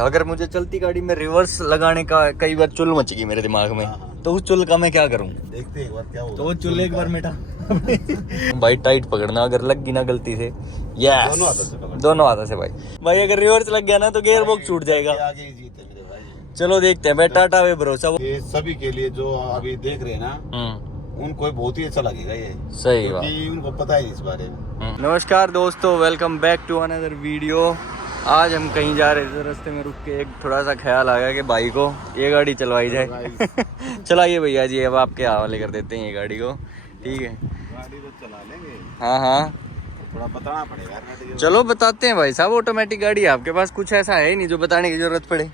अगर मुझे चलती गाड़ी में रिवर्स लगाने का कई बार चुल मच गई मेरे दिमाग में, तो उस चुल का मैं क्या करूं? देखते एक बार क्या होगा। तो वो चुल एक बार मिटा। भाई टाइट पकड़ना, अगर लग गई ना गलती से, यस दोनों हाथों से भाई अगर रिवर्स लग गया ना तो गियर बॉक्स छूट जाएगा। आगे ही जीते मेरे भाई। चलो देखते हैं। मैं टाटा वे भरोसा। ये सभी के लिए जो अभी देख रहे हैं ना, उनको बहुत ही अच्छा लगेगा ये। सही बात, क्योंकि उनको पता है इस बारे में। नमस्कार दोस्तों, welcome back to another video. आज हम कहीं जा रहे थे, रास्ते में रुक के एक थोड़ा सा ख्याल आ गया कि भाई को ये गाड़ी चलवाई जाए। चलाइए भैया जी, अब आपके हवाले कर देते हैं ये गाड़ी को। ठीक है, गाड़ी तो चला लेंगे। हाँ थोड़ा बताना पड़ेगा यार। चलो बताते हैं भाई साहब। ऑटोमेटिक गाड़ी है आपके पास, कुछ ऐसा है ही नहीं जो बताने की जरूरत पड़े।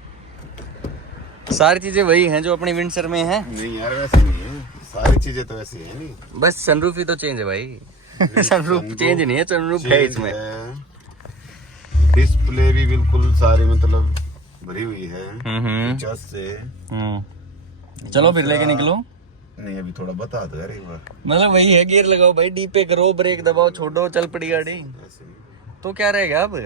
सारी चीजें वही हैं जो अपनी विंडसर में है। नहीं यार, वैसे नहीं है, सारी चीजें तो वैसे है नहीं। बस सनरूफ ही तो चेंज है भाई। सनरूफ चेंज नहीं है, सनरूफ है इसमें। डिस्प्ले भी बिल्कुल सारी मतलब भरी हुई है फीचर्स से। चलो फिर लेके निकलो। नहीं अभी थोड़ा बता दो यार एक बार। मतलब वही है, गियर लगाओ भाई, डी पे करो, ब्रेक दबाओ, छोड़ो, चल पड़ी गाड़ी। तो क्या रहेगा अब?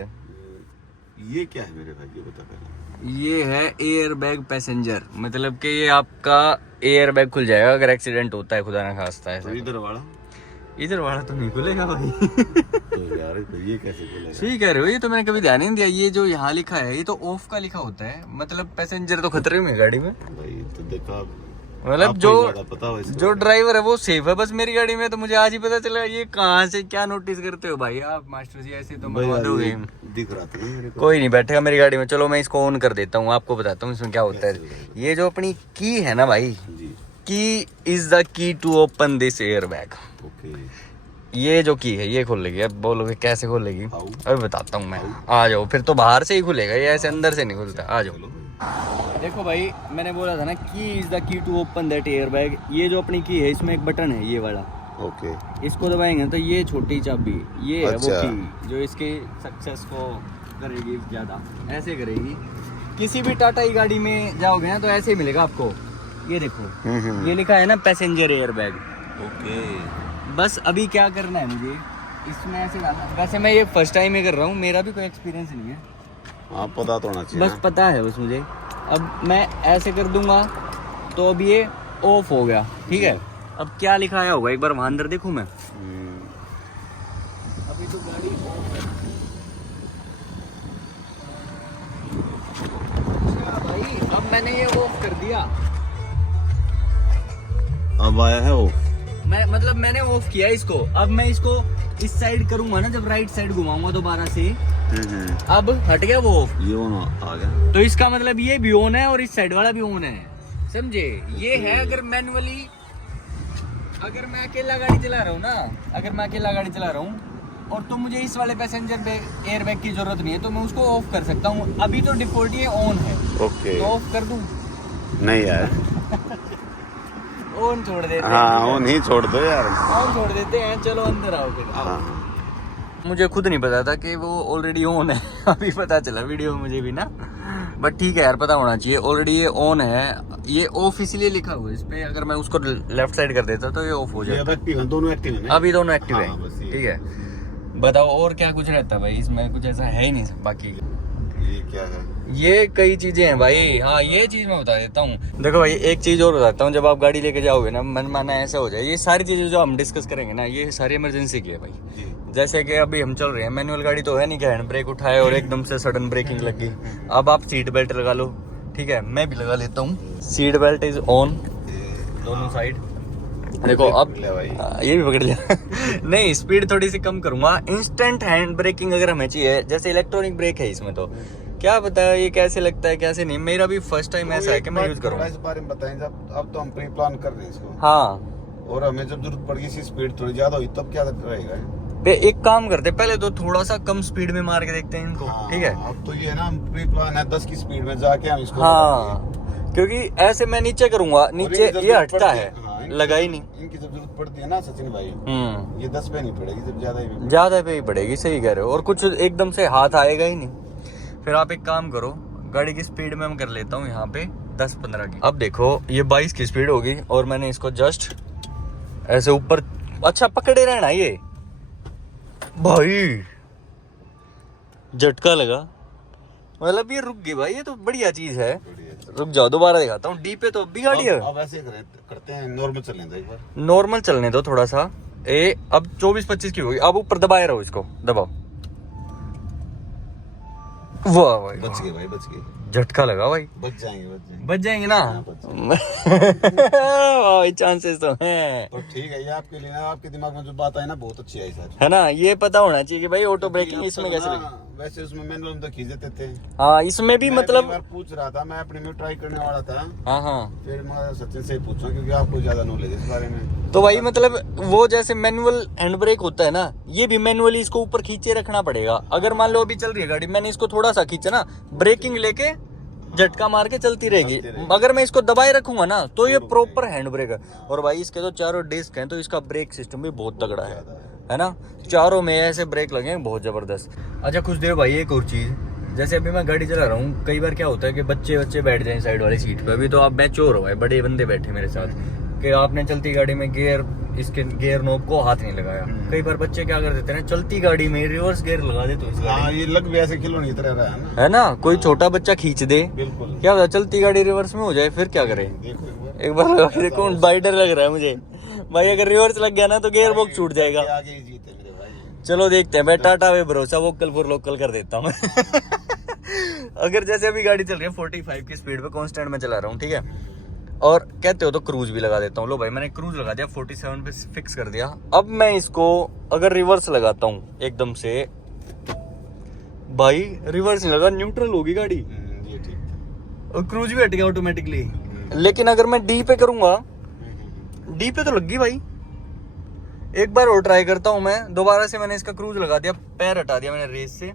ये क्या है मेरे भाई, ये बता पहले। ये है एयर बैग पैसेंजर, मतलब कि ये आपका एयर बैग खुल जाएगा अगर एक्सीडेंट होता है, खुदा ना खास्ता है। तो इधर वाला तो नहीं खुलेगा भाई। तो यार तो ये कैसे खुलेगा? सही कह रहे हो, ये तो मैंने कभी ध्यान ही नहीं दिया। ये जो यहाँ लिखा है ये तो ऑफ का लिखा होता है, मतलब पैसेंजर तो खतरे में है गाड़ी में भाई। तो देखा, मतलब जो ड्राइवर है वो सेफ है। बस मेरी गाड़ी में तो मुझे आज ही पता चला। ये कहाँ से क्या नोटिस करते हो भाई आप मास्टर जी? ऐसे तो मरवा दोगे। दिख रहा था मेरे को। कोई नहीं बैठेगा मेरी गाड़ी में। चलो मैं इसको ऑन कर देता हूँ, आपको बताता हूँ इसमें क्या होता है। ये जो अपनी की है ना भाई, key is the key to open this airbag. ये जो की है ये खोलेगी। अब बोलोगे कैसे खोलेगी, अभी बताता हूँ मैं। आ जाओ, फिर तो बाहर से ही खुलेगा, ये ऐसे अंदर से नहीं खुलता। आ जाओ। देखो भाई, मैंने बोला था ना, key is the key to open that airbag. ये जो अपनी की है, इसमें एक बटन है ये वाला। इसको दबाएंगे तो ये छोटी चाबी, ये है वो की जो इसके सक्सेस को करेगी ज्यादा। ऐसे करेगी। किसी भी टाटा की गाड़ी में जाओगे ना तो ऐसे ही मिलेगा आपको। ये देखो, ये लिखा है ना पैसेंजर एयर बैग। बस अभी क्या करना है मुझे, इसमें ऐसे डालना। वैसे मैं ये फर्स्ट टाइम ही कर रहा हूँ, मेरा भी कोई एक्सपीरियंस नहीं है। हाँ पता तो होना चाहिए, बस पता है बस मुझे। अब मैं ऐसे कर दूंगा तो अब ये ऑफ हो गया। ठीक है, अब क्या लिखा आया होगा एक बार वहां अंदर देखूं मैं। अभी तो गाड़ी ऑफ है। अच्छा भाई, अब मैंने ये ऑफ कर दिया। अब आया है वो। मैंने ऑफ किया इसको। अब मैं इसको इस साइड करूंगा ना, जब राइट साइड घुमाऊंगा दोबारा से, अब हट गया वो ऑफ। ये ऑन आ गया। तो इसका मतलब ये भी ऑन है और इस साइड वाला भी ऑन है, समझे? ये है अगर मैनुअली, अगर मैं अकेला गाड़ी चला रहा हूँ ना, अगर मैं अकेला गाड़ी चला रहा हूँ और तो मुझे इस वाले पैसेंजर एयर बैग की जरूरत नहीं है, तो मैं उसको ऑफ कर सकता हूँ। अभी तो डिफॉल्ट ये ऑन है। ओके, तो ऑफ कर दूं? नहीं यार, ऑन छोड़ देते हैं। हाँ ऑन ही छोड़ दो यार, ऑन छोड़ देते हैं। चलो अंदर आओ फिर। हाँ। मुझे खुद नहीं पता था कि वो ऑलरेडी ऑन है। अभी पता चला वीडियो में मुझे भी ना। बट ठीक है यार, पता होना चाहिए। ऑलरेडी ये ऑन है, ये ऑफ इसलिए लिखा हुआ है इस पे। अगर मैं उसको लेफ्ट साइड कर देता तो ये ऑफ हो जाता। दोनों एक्टिव है ना? अभी दोनों एक्टिव हाँ, है। ठीक है, बताओ और क्या कुछ रहता है भाई इसमें? कुछ ऐसा है ही नहीं बाकी। ये क्या है? ये कई चीजें हैं भाई। हाँ, ये चीज मैं बता देता हूँ। देखो भाई, एक चीज और बताता हूँ। जब आप गाड़ी लेके जाओगे ना, मन माना ऐसा हो जाए, ये सारी चीजें जो हम डिस्कस करेंगे ना, ये सारी इमरजेंसी की है भाई। जैसे कि अभी हम चल रहे हैं, मैनुअल गाड़ी तो है नहीं कि हैंड ब्रेक उठाए और एकदम से सडन ब्रेकिंग लग गई। अब आप सीट बेल्ट लगा लो। ठीक है, मैं भी लगा लेता हूँ। सीट बेल्ट इज ऑन, दोनों साइड। देखो अब ये भी पकड़ लिया। नहीं, स्पीड थोड़ी सी कम करूंगा। इंस्टेंट हैंड ब्रेकिंग अगर हमें चाहिए, जैसे इलेक्ट्रॉनिक ब्रेक है इसमें, तो क्या पता है ये कैसे लगता है कैसे नहीं। मेरा भी फर्स्ट टाइम ऐसा है कि मैं यूज करूंगा। इस बारे में बताएं। जब अब तो हम प्री प्लान कर रहे हैं इसको। हाँ, और हमें जब जरूरत पड़ेगी, इसी स्पीड थोड़ी ज्यादा हुई तब क्या रहेगा? एक काम करते, पहले तो थोड़ा सा कम स्पीड में मार के देखते हैं इनको। ठीक है, अब तो ये ना प्री प्लान है 10 की स्पीड में जाके हम इसको। हाँ, क्योंकि ऐसे मैं नीचे करूंगा, नीचे ये हटता है, लगा ही नहीं। इनकी जब जरूरत पड़ती है ना सचिन भाई, ये 10 पे नहीं पड़ेगी, जब ज्यादा पे ही पड़ेगी। सही कह रहे हो। और कुछ एकदम से हाथ आएगा ही नहीं। फिर आप एक काम करो, गाड़ी की स्पीड में मैं कर लेता हूँ यहाँ पे 10-15 की। अब देखो ये 22 की स्पीड होगी और मैंने इसको जस्ट ऐसे ऊपर, अच्छा पकड़े रहना। ये भाई झटका लगा, मतलब ये रुक गई भाई, ये तो बढ़िया चीज है। बढ़िया। रुक जाओ दोबारा दिखाता हूँ। डी पे तो अब भी गाड़ी है। अब ऐसे करते हैं, नॉर्मल चलने दो एक बार। नॉर्मल चलने दो थोड़ा सा। अब 24-25 की होगी। अब ऊपर दबाए रहो, इसको दबाओ। वाह भाई, बच गए भाई, बच गए। झटका लगा भाई। बच जाएंगे बच जाएंगे ना। हाँ, बच जाएंगे। चांसेस तो हैं। तो ठीक है, ये आपके लिए ना, आपके दिमाग में जो बात आई ना बहुत अच्छी आई सर। है ना, ये पता होना चाहिए कि भाई ऑटो ब्रेकिंग इसमें कैसे लगी। वैसे उसमें मैनुअल में तो खींच देते थे। हाँ, इसमें भी मैं मतलब एक बार पूछ रहा था, मैं अपने में ट्राई करने वाला था। हाँ हाँ। फिर मैं सचिन से पूछा क्योंकि आपको ज्यादा नॉलेज है इस बारे में। तो भाई मतलब वो जैसे मैनुअल हैंड ब्रेक होता है ना, ये भी मैनुअली इसको ऊपर खींचे रखना पड़ेगा। अगर मान लो अभी चल रही है गाड़ी, मैंने इसको थोड़ा सा खींचा ना, ब्रेकिंग लेके झटका मार के चलती रहेगी। अगर मैं इसको दबाए रखूंगा ना तो ये प्रॉपर हैंड ब्रेक है। और भाई इसके तो चारों डिस्क हैं, तो इसका ब्रेक सिस्टम भी बहुत तगड़ा है ना। चारों में ऐसे ब्रेक लगे हैं बहुत जबरदस्त। अच्छा खुश देव भाई, एक और चीज, जैसे अभी मैं गाड़ी चला रहा हूँ, कई बार क्या होता है कि बच्चे बैठ जाए साइड वाली सीट पे। अभी तो आप मैच्योर हो भाई, बड़े बंदे बैठे मेरे साथ, कि आपने चलती गाड़ी में इसके गियर नोब को हाथ नहीं लगाया। कई बार बच्चे क्या कर देते हैं, चलती गाड़ी में रिवर्स गियर लगा देते हैं। हाँ, ये लग भी ऐसे खिलौने की तरह रहा है ना। है ना, कोई छोटा बच्चा खींच दे, बिल्कुल। क्या होता है, चलती गाड़ी रिवर्स में हो जाए, फिर क्या करे। एक बार लगा के देखो, बाई डर लग रहा है मुझे भाई। अगर रिवर्स लग गया ना तो गियर बॉक्स छूट जाएगा। आगे ही जीते मेरे भाई। चलो देखते हैं। मैं टाटा वे भरोसा वोकल फॉर लोकल कर देता हूँ। अगर जैसे अभी गाड़ी चल रही है 45 की स्पीड पे कांस्टेंट में चला रहा हूँ, ठीक है, और कहते हो तो क्रूज भी लगा देता हूँ। लो भाई, मैंने क्रूज लगा दिया, 47 पे फिक्स कर दिया। अब मैं इसको अगर रिवर्स लगाता हूँ एकदम से, भाई रिवर्स नहीं लगा, न्यूट्रल होगी गाड़ी ये ठीक। और क्रूज भी हट गया ऑटोमेटिकली। लेकिन अगर मैं डी पे करूंगा, डी पे तो लग गई भाई। एक बार और ट्राई करता हूँ मैं दोबारा से। मैंने इसका क्रूज लगा दिया, पैर हटा दिया मैंने रेस से।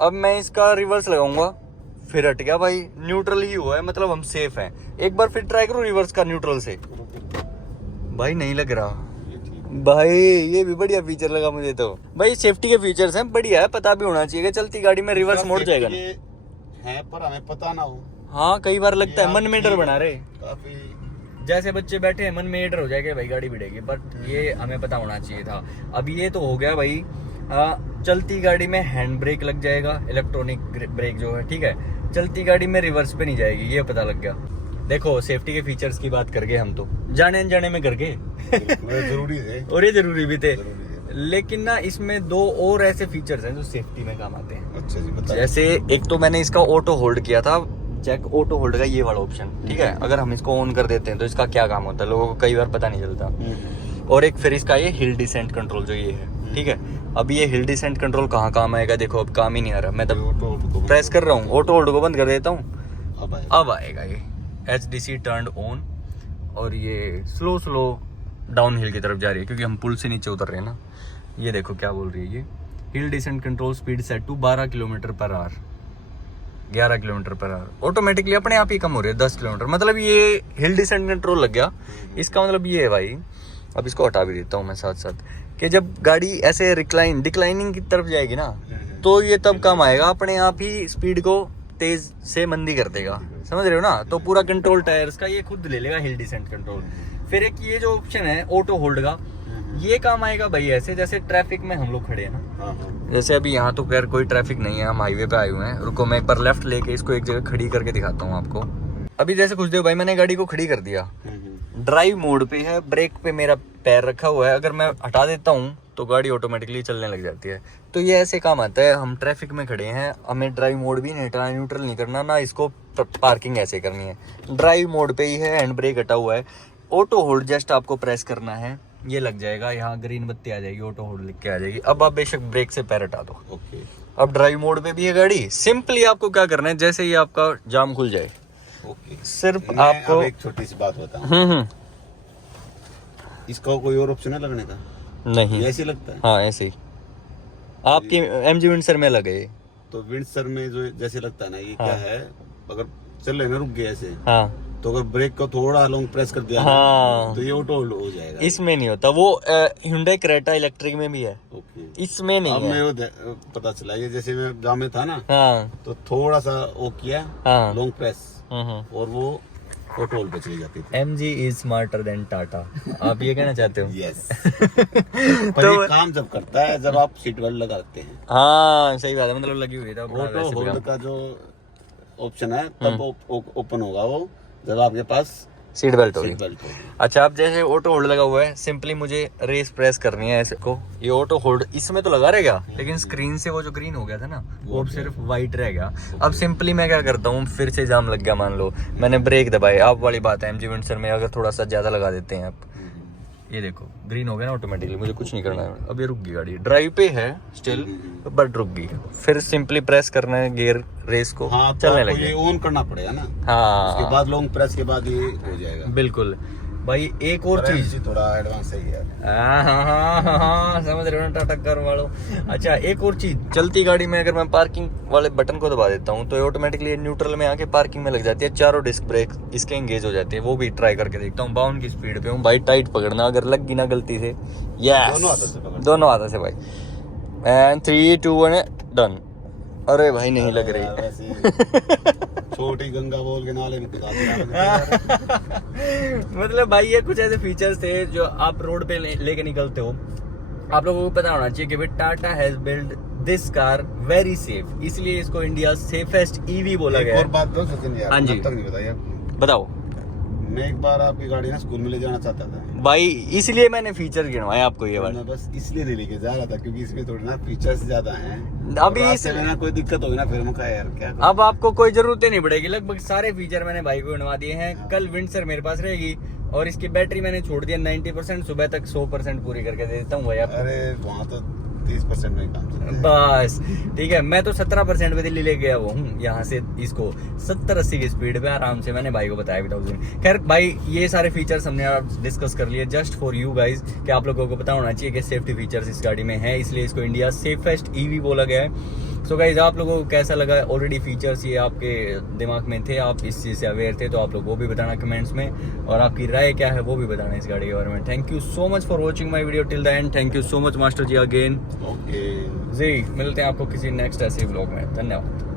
अब मैं इसका रिवर्स लगाऊंगा, फिर हट गया भाई, न्यूट्रल ही हुआ है, मतलब हम सेफ हैं। एक बार फिर ट्राई करूं रिवर्स का न्यूट्रल से, भाई नहीं लग रहा। भाई ये भी बढ़िया फीचर लगा मुझे तो। भाई सेफ्टी के फीचर्स हैं, बढ़िया है। पता भी होना चाहिए कि चलती गाड़ी में रिवर्स मोड़ जाएगा ना, है पर हमें पता ना हो। हाँ, कई बार लगता है मन में डर बना रहे, काफी जैसे बच्चे बैठे हैं मन में ये डर हो जाएगा भाई गाड़ी भिड़ेगी, बट ये हमें पता होना चाहिए था। अब ये तो हो गया भाई, चलती गाड़ी में हैंड ब्रेक लग जाएगा, इलेक्ट्रॉनिक ब्रेक जो है, ठीक है। चलती गाड़ी में रिवर्स पे नहीं जाएगी, ये पता लग गया। देखो सेफ्टी के फीचर्स की बात करके हम तो जाने अनजाने में करके जरूरी थे, और ये जरूरी भी थे। लेकिन ना इसमें दो और ऐसे फीचर्स हैं जो सेफ्टी में काम आते हैं। अच्छा जी, बताइए। जैसे एक तो मैंने इसका ऑटो होल्ड किया था, चेक ऑटो होल्ड का ये वाला ऑप्शन, ठीक है। अगर हम इसको ऑन कर देते हैं तो इसका क्या काम होता है, लोगों को कई बार पता नहीं चलता। और एक फिर इसका ये हिल डिसेंट कंट्रोल जो ये है, ठीक है। अब ये हिल डिसेंट कंट्रोल कहाँ काम आएगा, देखो अब काम ही नहीं आ रहा। मैं तब प्रेस कर रहा हूँ, ऑटो होल्ड को बंद कर देता हूँ, अब आएगा ये HDC टर्न्ड ऑन। और ये स्लो डाउन हिल की तरफ जा रही है क्योंकि हम पुल से नीचे उतर रहे हैं ना। ये देखो क्या बोल रही है ये, hill descent control speed set to 12 kilometre per hour, 11 kilometre per hour. Automatically अपने आप ही कम हो रही है 10 किलोमीटर। मतलब ये हिल डिसेंट कंट्रोल लग गया, इसका मतलब ये है भाई। अब इसको हटा भी देता हूँ मैं साथ साथ, कि जब गाड़ी ऐसे डिक्लाइनिंग की तरफ जाएगी ना, तो ये तब काम आएगा, अपने आप ही स्पीड को तेज से मंदी कर देगा, समझ रहे हो ना। तो पूरा कंट्रोल टायर्स का ये खुद ले लेगा, हिल डिसेंट कंट्रोल। फिर एक ये जो ऑप्शन है ऑटो होल्ड का, ये काम आएगा भाई ऐसे जैसे ट्रैफिक में हम लोग खड़े हैं ना। जैसे अभी यहाँ तो खैर कोई ट्रैफिक नहीं है, हम हाईवे पे आए हुए हैं। रुको मैं एक बार लेफ्ट लेके इसको एक जगह खड़ी करके दिखाता हूँ आपको। अभी जैसे कुछ देर भाई मैंने गाड़ी को खड़ी कर दिया, ड्राइव मोड पे है, ब्रेक पे मेरा पैर रखा हुआ है। अगर मैं हटा देता हूँ तो गाड़ी ऑटोमेटिकली चलने लग जाती है। तो ये ऐसे काम आता है, हम ट्रैफिक में खड़े हैं, हमें ड्राइव मोड भी नहीं हटाना, न्यूट्रल नहीं करना ना, इसको पार्किंग ऐसे करनी है। ड्राइव मोड पे ही है, हैंड ब्रेक हटा हुआ है। ऑटो होल्ड जस्ट आपको प्रेस करना है, ये लग जाएगा, यहाँ ग्रीन बत्ती आ जाएगी, ऑटो होल्ड लिख के आ जाएगी। अब आप बेशक ब्रेक से पैर हटा दो। ओके। अब ड्राइव मोड पे भी है गाड़ी। सिंपली आपको क्या करना है, जैसे ही आपका जाम खुल जाए, ओके, सिर्फ मैं आपको अब एक छोटी सी बात बताऊं। इसका कोई और ऑप्शन है लगने का? नहीं, ऐसे लगता है। हाँ ऐसे ही आपकी MG विंडसर में लगे। तो विंडसर में जो जैसे लगता है ना, ये क्या है, अगर चल रहे ना रुक गया ऐसे, हाँ, तो अगर ब्रेक को थोड़ा लॉन्ग प्रेस कर दिया हाँ, तो ये ऑटो होल्ड हो जाएगा। इसमें नहीं होता। वो Hyundai क्रेटा इलेक्ट्रिक में भी है, ओके, इसमें अब नहीं है। मैं पता चला, ये जैसे मैं जाम में था ना, हाँ तो थोड़ा सा वो किया, हाँ, लॉन्ग प्रेस, और वो ऑटो होल्ड पे चली जाती थी। MG is smarter than Tata, आप ये कहना चाहते हो? यस। पर ये काम जब करता है जब आप सीट बेल्ट लगाते हैं। हाँ सही बात है, मतलब लगी हुई था। ऑटो होल्ड का जो ऑप्शन है तब ओपन होगा वो जब आपके पास सीट बेल्ट होगी। सीट बेल्ट होगी। अच्छा, अब जैसे ऑटो होल्ड लगा हुआ है, सिंपली मुझे रेस प्रेस करनी है ऐसे को, ये ऑटो होल्ड इसमें तो लगा रहेगा, लेकिन स्क्रीन से वो जो ग्रीन हो गया था ना वो अब सिर्फ वाइट रह गया। अब सिंपली मैं क्या करता हूँ, फिर से जाम लग गया मान लो, मैंने ब्रेक दबाए, अब वाली बात है एमजी विंडसर में अगर थोड़ा सा ज्यादा लगा देते हैं आप, ये देखो ग्रीन हो गया ना ऑटोमेटिकली, मुझे कुछ नहीं करना है, अब ये रुक गई गाड़ी, ड्राइव पे है स्टिल बट रुक गई, फिर सिंपली प्रेस करना है गियर रेस को, हाँ, तो चलने आपको लगे। ये ऑन करना पड़ेगा ना, हाँ उसके बाद लॉन्ग प्रेस के बाद ये हो जाएगा। बिल्कुल भाई। एक और चीज, थोड़ा एडवांस है यार। हाँ, समझ रहे हो ना टाटा कार वालों। अच्छा, एक और चीज, चलती गाड़ी में अगर मैं पार्किंग वाले बटन को दबा देता हूँ तो ऑटोमेटिकली न्यूट्रल में आके पार्किंग में लग जाती है, चारों डिस्क ब्रेक इसके एंगेज हो जाते हैं, वो भी ट्राई करके देखता हूँ। 52 की स्पीड पे हूँ भाई, टाइट पकड़ना, अगर लग गई ना गलती से, यस दोनों हाथों से भाई। And 3 2 1 done. अरे भाई नहीं लग रही। छोटी गंगा बोल के नाले में दिखा दिया। मतलब भाई ये कुछ ऐसे फीचर्स थे जो आप रोड पे लेके निकलते हो, आप लोगों को पता होना चाहिए कि भाई Tata has build this car very safe, इसलिए इसको इंडिया सेफेस्ट ईवी बोला गया एक है। और बात दो सचिन यार, हाँ जी। अब तक नहीं बताया। बताओ। मैं एक बार आपकी गाड़ी ना स्कूल में ले जाना चाहता था भाई, इसलिए मैंने फीचर गिनवाए आपको ये बात। मैं बस इसलिए नहीं लेके जा रहा था क्योंकि इसमें थोड़ी ना फीचर्स ज्यादा हैं। अभी और इस रास्ते में ना कोई दिक्कत होगी ना, फिर मैं कहा यार क्या करूं? अब आपको कोई जरूरत ही नहीं पड़ेगी, लगभग सारे फीचर मैंने भाई को गिनवा दिए हैं। कल विंडसर मेरे पास रहेगी और इसकी बैटरी मैंने छोड़ दिया 90%, सुबह तक 100% पूरी करके दे देता हूँ भाई आपको। अरे वहाँ तो 30% में काम चलता है। बस ठीक है, मैं तो 17% पे दिल्ली ले गया वो हूँ यहाँ से, इसको 70-80 की स्पीड पे आराम से, मैंने भाई को बताया भी था। खैर भाई, ये सारे फीचर्स हमने डिस्कस कर लिए जस्ट फॉर यू गाइज, कि आप लोगों को पता होना चाहिए कि सेफ्टी फीचर्स इस गाड़ी में है, इसलिए इसको इंडिया सेफेस्ट ईवी बोला गया है। सो गाइज, आप लोगों को कैसा लगा? ऑलरेडी फीचर्स ये आपके दिमाग में थे, आप इस चीज़ से अवेयर थे, तो आप लोग वो भी बताना कमेंट्स में, और आपकी राय क्या है वो भी बताना इस गाड़ी के बारे में। Thank you so much for watching my video till the end. Thank you so much master ji again. Okay ji, मिलते हैं आपको किसी नेक्स्ट ऐसे व्लॉग में। धन्यवाद।